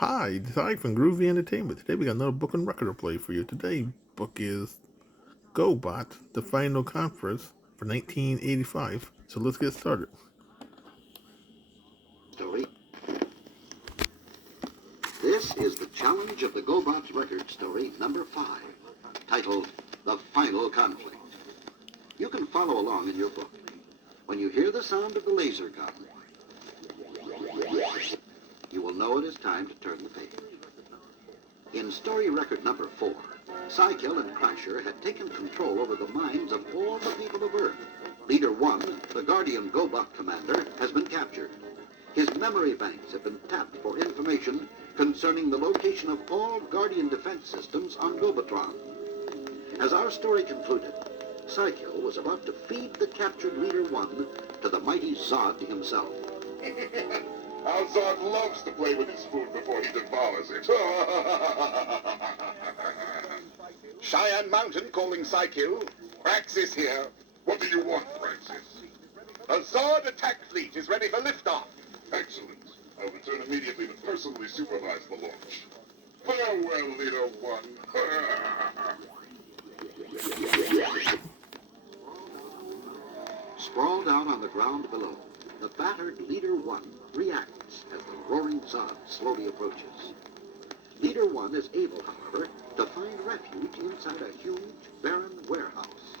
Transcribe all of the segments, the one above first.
Hi, this is Ike from Groovy Entertainment. Today we got another book and record to play for you. Today book is GoBot, the Final Conference for 1985. So let's get started. Story. This is the challenge of the GoBots record story number 5, titled The Final Conflict. You can follow along in your book. When you hear the sound of the laser gun, you will know it is time to turn the page. In story record number 4, Cykill and Crasher had taken control over the minds of all the people of Earth. Leader 1, the Guardian GoBot commander, has been captured. His memory banks have been tapped for information concerning the location of all Guardian defense systems on Gobotron. As our story concluded, Cykill was about to feed the captured Leader 1 to the mighty Zod himself. Our Zod loves to play with his food before he devours it. Cheyenne Mountain calling Cykill. Praxis here. What do you want, Praxis? The Zod attack fleet is ready for liftoff. Excellent. I'll return immediately to personally supervise the launch. Farewell, Leader 1. Sprawled out on the ground below, the battered Leader 1 reacts as the roaring Zod slowly approaches. Leader 1 is able, however, to find refuge inside a huge, barren warehouse.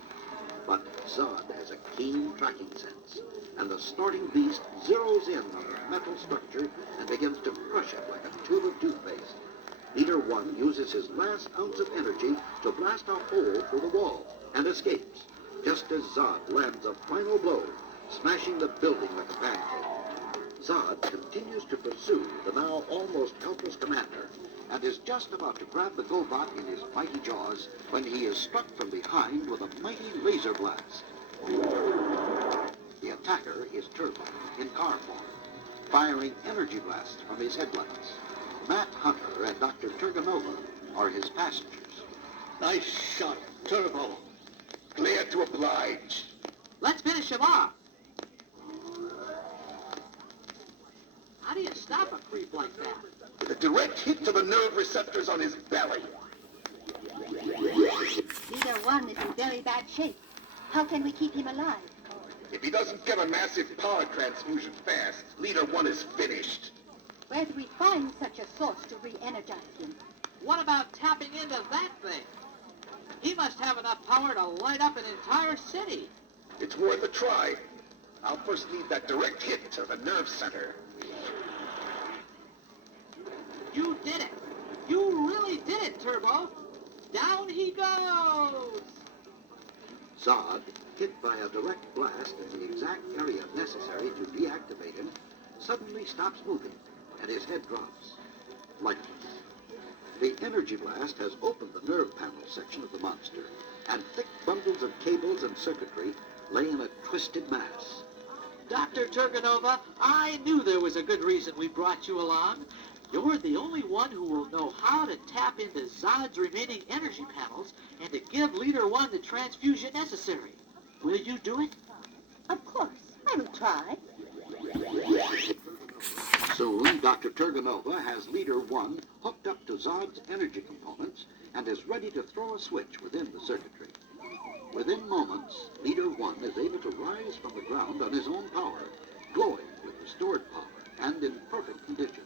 But Zod has a keen tracking sense, and the snorting beast zeroes in on the metal structure and begins to crush it like a tube of toothpaste. Leader 1 uses his last ounce of energy to blast a hole through the wall and escapes, just as Zod lands a final blow, smashing the building like a pancake. Zod continues to pursue the now almost helpless commander and is just about to grab the GoBot in his mighty jaws when he is struck from behind with a mighty laser blast. The attacker is Turbo in car form, firing energy blasts from his headlights. Matt Hunter and Dr. Turganova are his passengers. Nice shot, Turbo. Clear to oblige. Let's finish him off. How do you stop a creep like that? With a direct hit to the nerve receptors on his belly. Leader 1 is in very bad shape. How can we keep him alive? If he doesn't get a massive power transfusion fast, Leader 1 is finished. Where do we find such a source to re-energize him? What about tapping into that thing? He must have enough power to light up an entire city. It's worth a try. I'll first need that direct hit to the nerve center. You did it. You really did it, Turbo. Down he goes. Zod, hit by a direct blast in the exact area necessary to deactivate him, suddenly stops moving, and his head drops. Lifeless. The energy blast has opened the nerve panel section of the monster, and thick bundles of cables and circuitry lay in a twisted mass. Dr. Turganova, I knew there was a good reason we brought you along. You're the only one who will know how to tap into Zod's remaining energy panels and to give Leader 1 the transfusion necessary. Will you do it? Of course, I will try. Soon, Dr. Turganova has Leader 1 hooked up to Zod's energy components and is ready to throw a switch within the circuitry. Within moments, Leader 1 is able to rise from the ground on his own power, glowing with restored power and in perfect condition.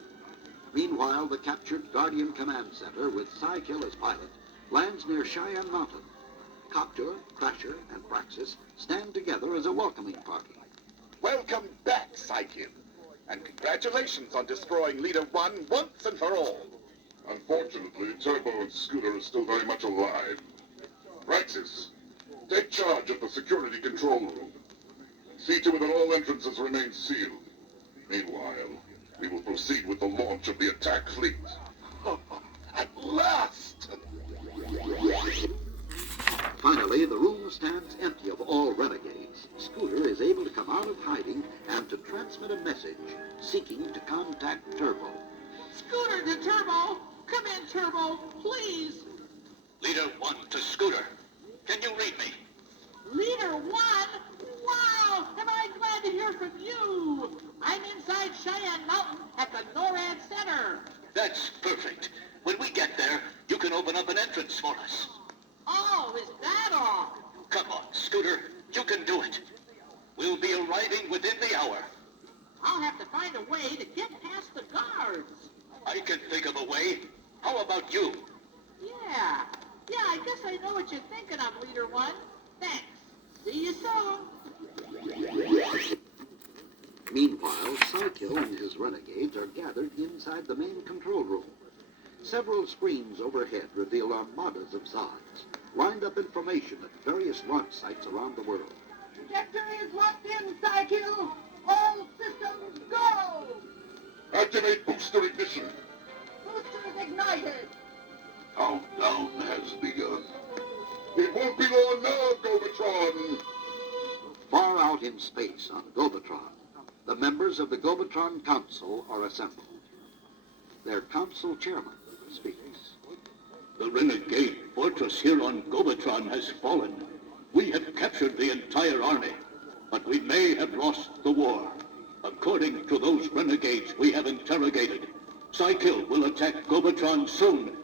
Meanwhile, the captured Guardian Command Center with Cykill as pilot lands near Cheyenne Mountain. Copter, Crasher, and Praxis stand together as a welcoming party. Welcome back, Cykill. And congratulations on destroying Leader 1 once and for all. Unfortunately, Turbo and Scooter are still very much alive. Praxis, take charge of the security control room. See to it that all entrances remain sealed. Meanwhile, we will proceed with the launch of the attack fleet. At last! Finally, the room stands empty of all renegades. Scooter is able to come out of hiding and to transmit a message seeking to contact Turbo. Scooter to Turbo! Come in, Turbo, please! Leader 1 to Scooter. Can you read me? Leader 1? Wow! Am I glad to hear from you! I'm inside Cheyenne Mountain at the NORAD Center. That's perfect. When we get there, you can open up an entrance for us. Oh, is that all? Come on, Scooter. You can do it. We'll be arriving within the hour. I'll have to find a way to get past the guards. I can think of a way. How about you? Yeah, I guess I know what you're thinking of, Leader One. Thanks. See you soon. Meanwhile, Psykill and his renegades are gathered inside the main control room. Several screens overhead reveal armadas of Zods, lined up information at various launch sites around the world. Trajectory is locked in, Psykill. All systems go. Activate booster ignition. Boosters ignited. Countdown has begun. It won't be long now, Gobotron. Far out in space on Gobotron, the members of the Gobotron Council are assembled. Their council chairman speaks. The Renegade fortress here on Gobotron has fallen. We have captured the entire army, but we may have lost the war. According to those renegades we have interrogated, Psykill will attack Gobotron soon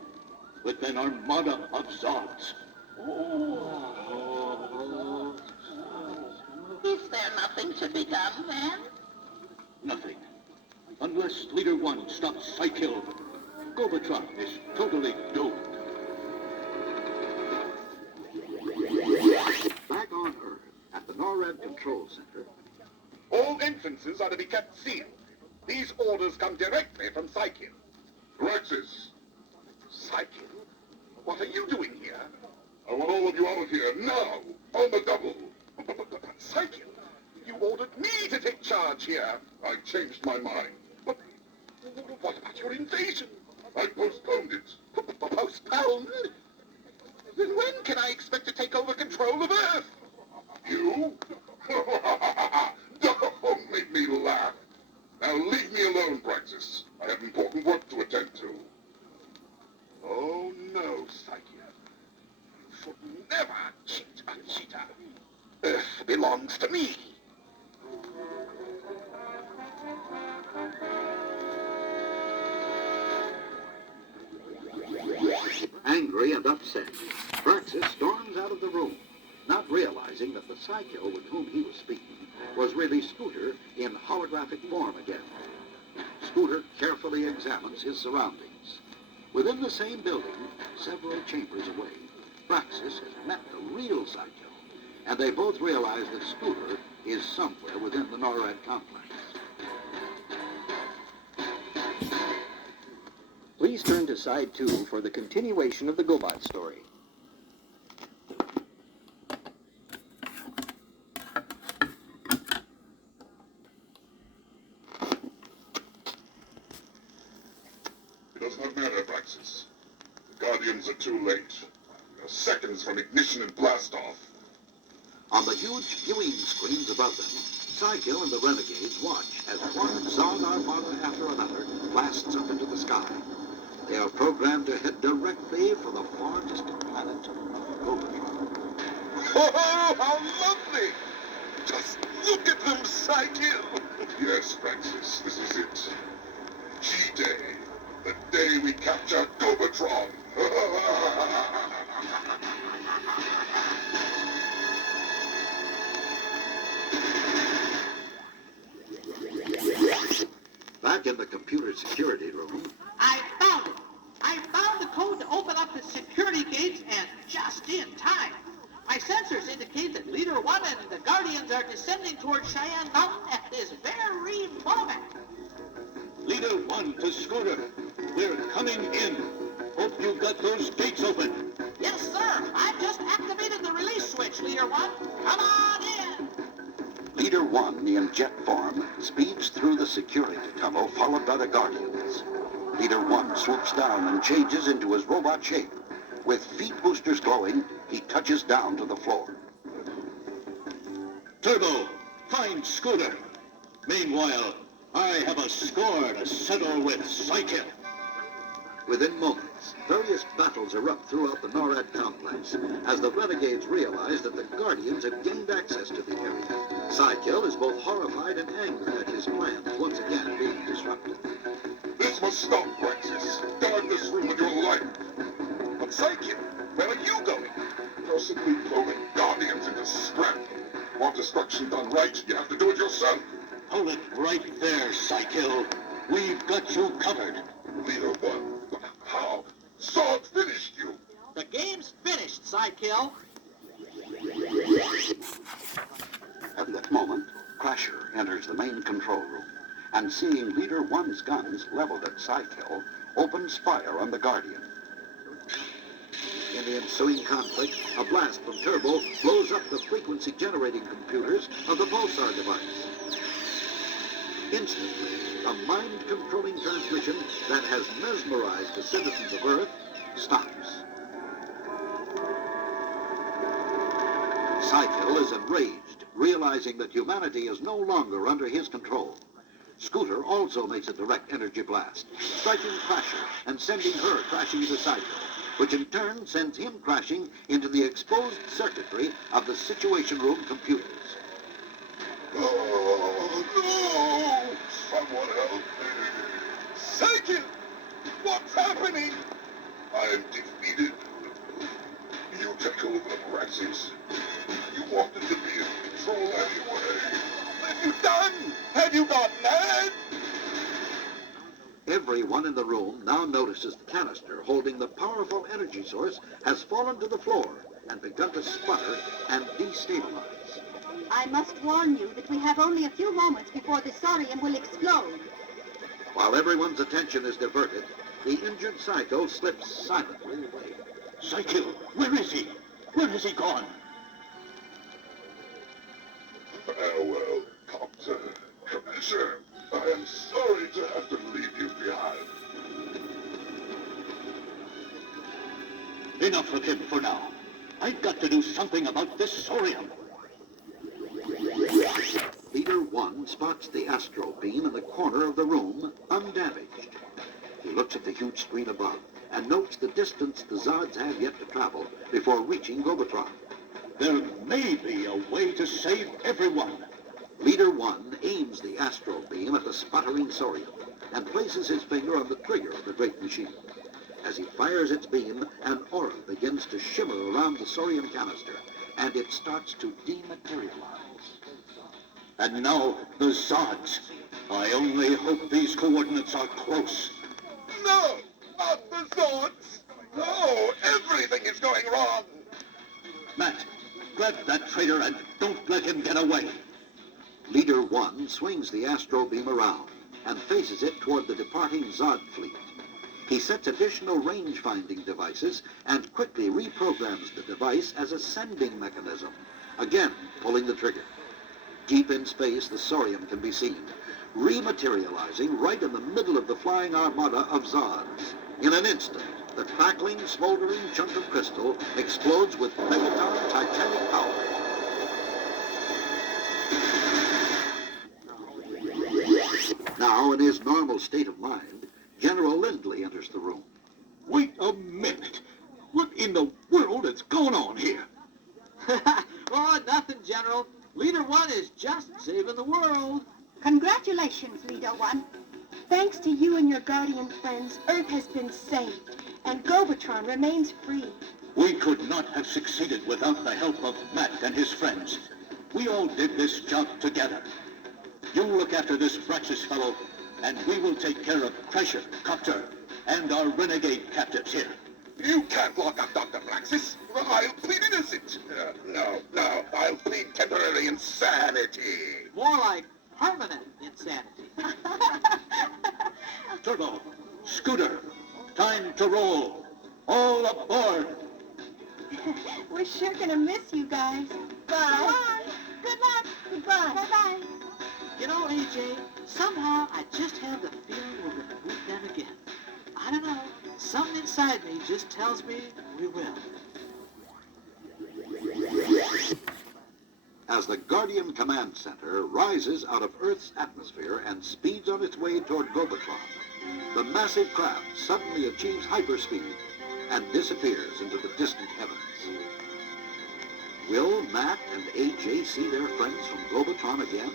with an armada of Zods. Is there nothing to be done then? Nothing. Unless Leader One stops Psykill, Gobotron is totally doomed. Back on Earth, at the NORAD Control Center, All entrances are to be kept sealed. These orders come directly from Psykill. Praxis. Psykill? What are you doing here? I want all of you out of here now, on the double. Psykill, you ordered me to take charge here. I changed my mind. But what about your invasion? I postponed it. Postponed? Then when can I expect to take over control of Earth? You? Don't make me laugh. Now leave me alone, Praxis. I have important work to attend to. Oh no, Psychill. You should never cheat a cheetah. Earth belongs to me. angry and upset, Praxis storms out of the room, not realizing that the Psycho with whom he was speaking was really Scooter in holographic form again. Scooter carefully examines his surroundings. Within the same building, several chambers away, Praxis has met the real Psycho, and they both realize that Scooter is somewhere within the NORAD complex. Please turn to side 2 for the continuation of the Gobot story. It does not matter, Praxis. The Guardians are too late. We are seconds from ignition and blast-off. On the huge viewing screens above them, Psykill and the Renegades watch as one Zod armada after another blasts up into the sky. They are programmed to head directly for the far distant planet, Gobotron. Oh, how lovely! Just look at them, Psychill! Yes, Praxis, this is it. G-Day, the day we capture Gobotron! Back in the computer security room, I found it. I found the code to open up the security gates, and just in time. My sensors indicate that Leader 1 and the Guardians are descending toward Cheyenne Mountain at this very moment. Leader 1 to Scooter. We're coming in. Hope you got those gates open. Yes, sir. I've just activated the release switch, Leader 1. Come on in. Leader 1 in jet form speeds through the security tunnel followed by the Guardians. Leader 1 swoops down and changes into his robot shape. With feet boosters glowing, he touches down to the floor. Turbo, find Scooter. Meanwhile, I have a score to settle with Psychill. Within moments, various battles erupt throughout the NORAD complex as the Renegades realize that the Guardians have gained access to the area. Psykill is both horrified and angry at his plans once again being disrupted. This must stop, Francis. Guard this room with your life. But Psychic, where are you going? You're simply throwing Guardians into scrap. Want destruction done right, you have to do it yourself. Hold it right there, Psykill. We've got you covered. Leader one. How? Zod finished you. The game's finished, Psykill. At that moment, Crasher enters the main control room, and seeing Leader One's guns leveled at Psykill, opens fire on the Guardian. In the ensuing conflict, a blast from Turbo blows up the frequency-generating computers of the Pulsar device. Instantly, a mind-controlling transmission that has mesmerized the citizens of Earth stops. Psykill is enraged, realizing that humanity is no longer under his control. Scooter also makes a direct energy blast, striking Crasher and sending her crashing into Psykill, which in turn sends him crashing into the exposed circuitry of the Situation Room computers. Oh, no! Someone help me! Psychic! What's happening? I am defeated. You take over, Francis. You wanted to be in control anyway. What have you done? Have you gone mad? Everyone in the room now notices the canister holding the powerful energy source has fallen to the floor and begun to sputter and destabilize. I must warn you that we have only a few moments before the Saurian will explode. While everyone's attention is diverted, the injured Psycho slips silently away. Psykill, where is he? Where has he gone? Farewell, Copter. Commissioner, I am sorry to have to leave you behind. Enough of him for now. I've got to do something about this Saurian. Leader One spots the astro beam in the corner of the room, undamaged. He looks at the huge screen above and notes the distance the Zods have yet to travel before reaching Gobotron. There may be a way to save everyone. Leader One aims the astro beam at the sputtering Saurian and places his finger on the trigger of the great machine. As he fires its beam, an aura begins to shimmer around the Saurian canister, and it starts to dematerialize. And now, the Zods. I only hope these coordinates are close. No! Not the Zords! No! Everything is going wrong! Matt, grab that traitor and don't let him get away. Leader One swings the astro beam around and faces it toward the departing Zod fleet. He sets additional range-finding devices and quickly reprograms the device as a sending mechanism, again pulling the trigger. Deep in space, the Saurian can be seen, rematerializing right in the middle of the flying armada of Zods. In an instant, the crackling, smoldering chunk of crystal explodes with megaton titanic power. Now, in his normal state of mind, General Lindley enters the room. Wait a minute. What in the world is going on here? Oh, nothing, General. Leader One is just saving the world. Congratulations, Leader One. Thanks to you and your Guardian friends, Earth has been saved, and Gobotron remains free. We could not have succeeded without the help of Matt and his friends. We all did this job together. You look after this Braxis fellow, and we will take care of Crasher, Copter, and our renegade captives here. You can't lock up Dr. Braxis. I'll plead innocent. No, I'll plead temporary insanity. More like permanent insanity. Turbo, Scooter, time to roll. All aboard. We're sure gonna miss you guys. Bye. Good luck. Goodbye. Bye-bye. You know, AJ, somehow I just have the feeling we're going to meet them again. I don't know. Something inside me just tells me we will. As the Guardian Command Center rises out of Earth's atmosphere and speeds on its way toward Gobotron, the massive craft suddenly achieves hyperspeed and disappears into the distant heavens. Will Matt and AJ see their friends from Gobotron again?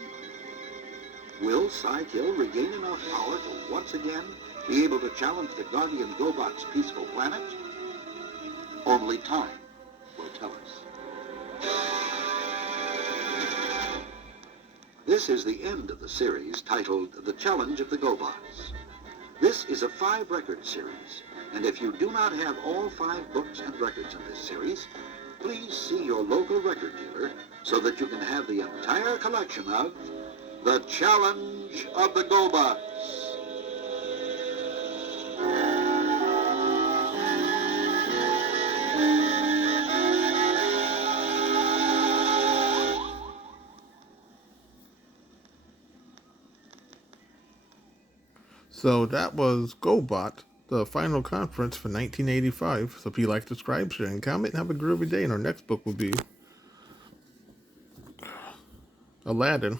Will Psykill regain enough power to once again be able to challenge the Guardian Gobot's peaceful planet? Only time will tell us. This is the end of the series titled The Challenge of the Gobots. This is a 5-record series, and if you do not have all 5 books and records in this series, please see your local record dealer so that you can have the entire collection of The Challenge of the Gobots. So that was GoBot, the final conference for 1985. So if you like, subscribe, share, and comment, and have a groovy day. And our next book will be Aladdin.